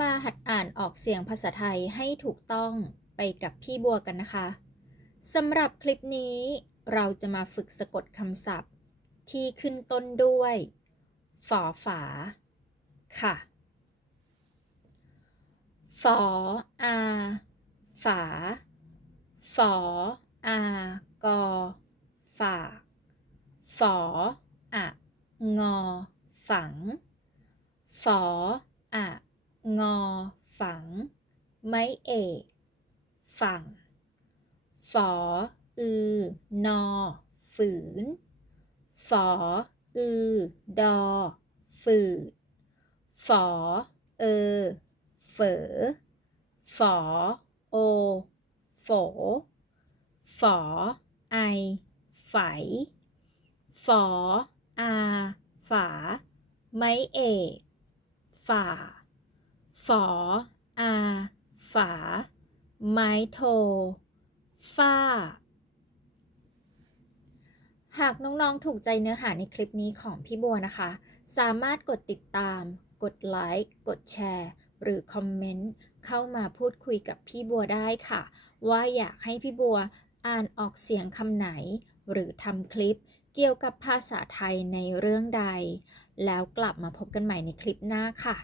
มาหัดอ่านออกเสียงภาษาไทยให้ถูกต้องไปกับพี่บัวกันนะคะสำหรับคลิปนี้เราจะมาฝึกสะกดคำศัพท์ ที่ขึ้นต้นด้วยฝอฝา ค่ะฝออาฝาฝออากอฝากฝออะงอฝังฝอ งอ ฝัง ไม้เอกฝั่ง ฝอ อือ นอ ฝืน ฝอ อือ ดอ ฝืด ฝอ เออ เฝอ ฝอ โอ โฝ ฝอ ไอ ไฝ ฝอ อา ฝา ไม้เอก ฝ่า ฝอ อา ฝา ไม้โท ฝ้า หากน้องๆ ถูกใจเนื้อหาในคลิปนี้ของพี่บัวนะคะ สามารถกดติดตาม กดไลค์ กดแชร์ หรือคอมเมนต์ เข้ามาพูดคุยกับพี่บัวได้ค่ะ ว่าอยากให้พี่บัวอ่านออกเสียงคำไหน หรือทำคลิปเกี่ยวกับภาษาไทยในเรื่องใด แล้วกลับมาพบกันใหม่ในคลิปหน้าค่ะ